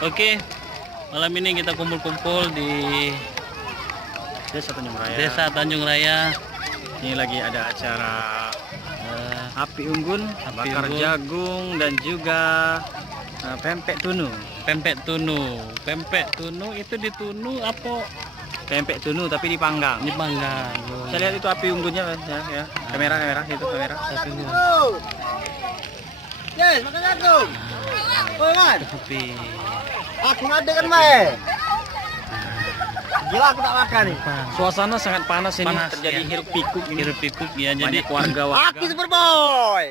Oke, malam ini kita kumpul-kumpul di Desa Tanjung Raya. Desa Tanjung Raya. Ini lagi ada acara api unggun, bakar unggun. jagung dan juga pempek tunu. Pempek tunu itu ditunu apa Pempek tunu tapi dipanggang. dipanggang? Saya lihat itu api unggunnya ya. Kamera itu kamera. Tapi Yes, makan jagung. Oh, kan? tapi Aku ada kan, Mae. Gila aku tak makan nih. Suasana sangat panas ini, Panas, terjadi ya. hiruk pikuk ini. hiruk pikuk ya. Jadi Banyak warga-warga. Aku Superboy.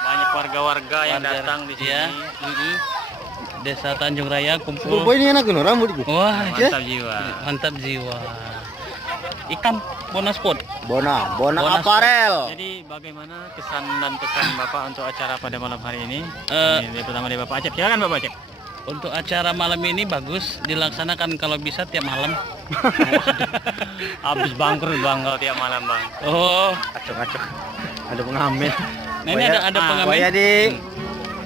Banyak warga-warga yang Wajar. datang di sini. Ya. Desa Tanjung Raya kumpul. Superboy ini enak kan rambut itu. Wah, Mantap jiwa. mantap jiwa. Ikan bonus spot. Bona Bona aparel. Jadi bagaimana kesan dan pesan Bapak untuk acara pada malam hari ini? Eh, Ini pertama dari Bapak Acep. Silakan Bapak Acep. Untuk acara malam ini bagus dilaksanakan kalau bisa tiap malam. Habis bangkrut Bang kalau tiap malam Bang. Oh, Acok. Ada pengamen. nah ini ada pengamen. Boya di.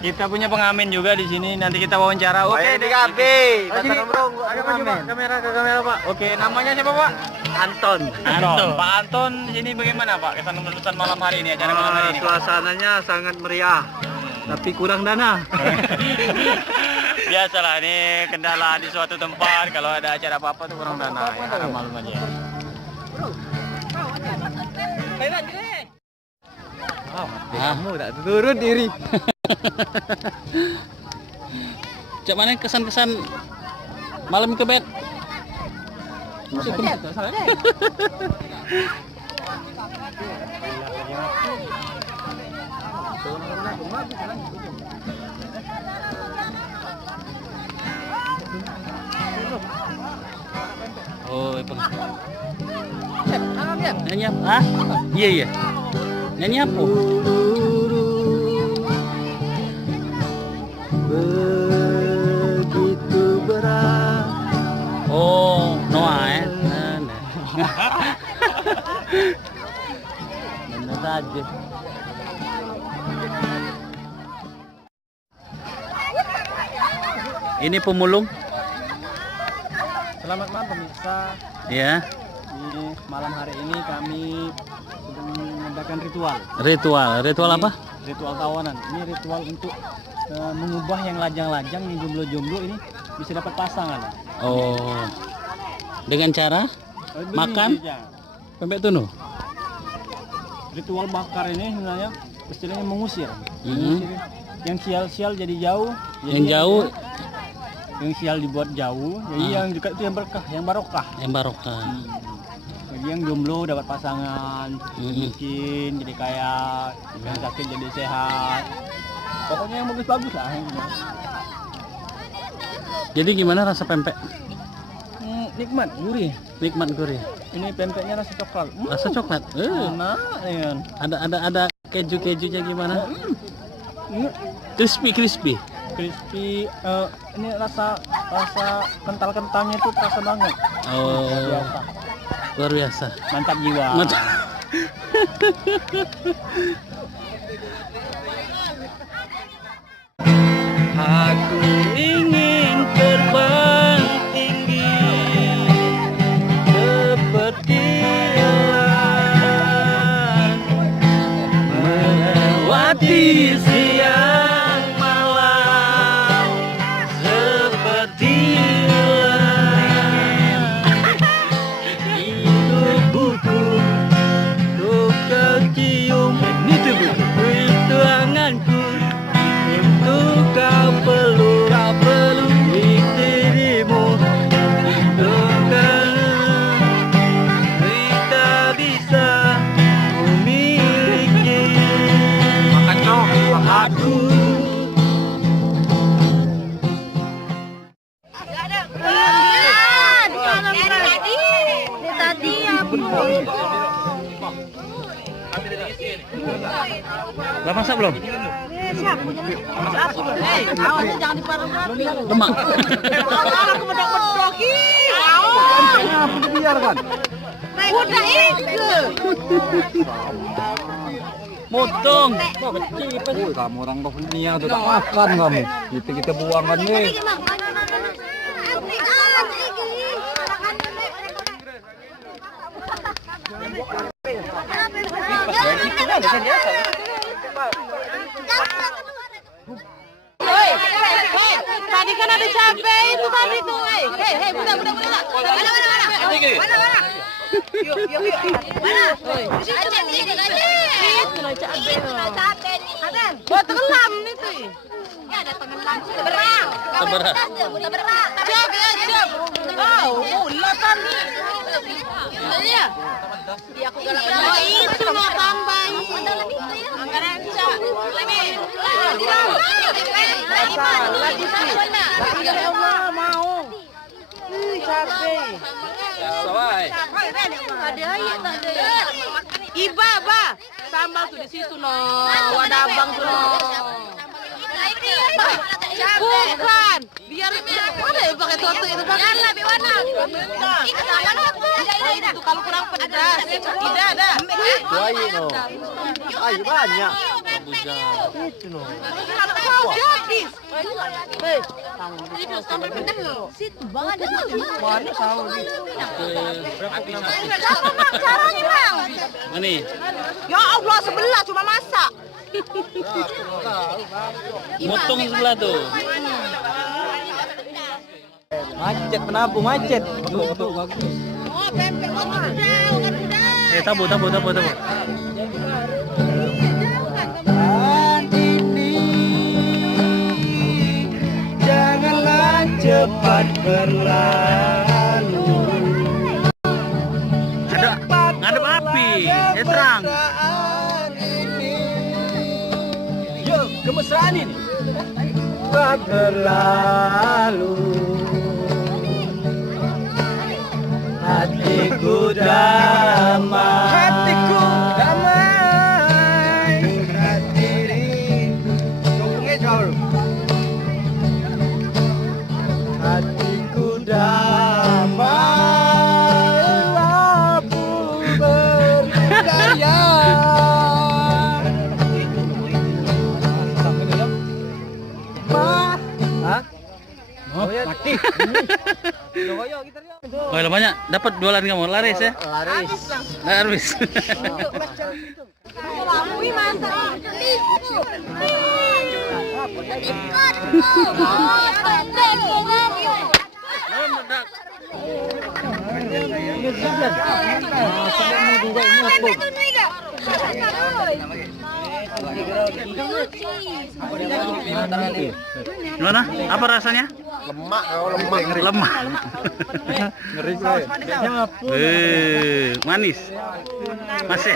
Kita punya pengamen juga di sini. Nanti kita wawancara. Oke, di kafe. Pasang bro, Ada Pak, kamera ke kamera Pak. Oke, namanya siapa Pak? Anton. Anton. Pak Anton di sini bagaimana Pak? Kesan penutupan malam hari ini, acara malam hari ini. Pak? Suasananya sangat meriah. Tapi kurang dana. Biasalah ini kendala di suatu tempat kalau ada acara apa-apa tuh kurang dana ya. Ada maklum aja. Kamu tak turun diri. Cak mana kesan-kesan malam ke bed? Oh, nyanyi apa? Ah? Iya. Nyanyi apa? Begitu berat. Oh, Noah ya. Bener saja. Ini pemulung, Selamat malam pemirsa. ya. Di malam hari ini kami sedang mengadakan ritual. Ritual apa? Ritual kawanan. Ini ritual untuk mengubah yang lajang-lajang, yang jomblo-jomblo ini bisa dapat pasangan. Oh, dengan cara Begini Makan? saja. pempek tunu. Ritual bakar ini sebenarnya istilahnya mengusir. Mhm. Mengusir yang sial-sial jadi jauh. Yang jauh, Yang sial dibuat jauh. Jadi yang dekat itu yang berkah, yang barokah. yang barokah. Jadi yang jomblo dapat pasangan, Mhm. miskin jadi kaya, yang sakit jadi sehat. Pokoknya yang bagus-bagus lah. Jadi gimana rasa pempek? Nikmat, gurih. Nikmat gurih. Ini pempeknya rasa coklat. Rasa coklat. Enak, ya. Ada keju-kejunya gimana? Crispy. Crispy. Ini rasa kental-kentalnya itu terasa banget. Oh, Biasa. luar biasa. Mantap jiwa. Mantap. Aku ingin terbang tinggi seperti elang, melewati siang malam seperti elang. Tubuhku untuk kecium, ini tubuhku itu anganku. Untuk kau perlu dirimu. Bukan kita bisa memiliki. Makan cok, Aku Tadi udah masak belum? awalnya jangan diparah-parahi. Lemak. Aku medok-medoki. Biarkan. Udah itu. Motong. Kamu orang Bosnia tuh tak makan kamu. Kita buangkan nih. Gimana? Tadi kan ada cabai itu tadi tuh. Hei, budak. Mana? Yuk. Mana? Itu lah cabai. Buat tenggelam nih tuh. Ya ada tenggelam. Teberang. Siap. Ulah kan nih. Iya. Iya aku galak. Oh itu mau tambah. Anggaran cak. Lebih. Ya Allah mau. Cabai. Sawai. Ada ya tak ada. Iba, sambal tuh di situ no. Wadah abang tuh no. Bukan, biar mana ya pakai toto itu pakai lebih warna. Itu kalau kurang pedas, tidak ada. Ayo no. Ayo banyak. Itu no. Kalau habis. Itu sambal pedas loh. Situ banget. Mana sambal? Siapa mak caranya bang? Ini. Ya Allah sebelah cuma masak. Motong sebelah tuh. Macet penabung macet. Tuh bagus. Oh, pempek udah. Tabu. Janganlah cepat berlalu. Ngadep api. Terang. Yuk, kemesraan ini. Cepat berlalu. Hatiku damai. Hatiku damai. Hatiku damai. Aku berdaya. Oh, mati. Oh, banyak dapat jualan kamu laris ya? Laris. Lamui masak. Gimana? Apa rasanya? Lemak kalau lemak. Ngeri. Ngeri. Manis. Masih.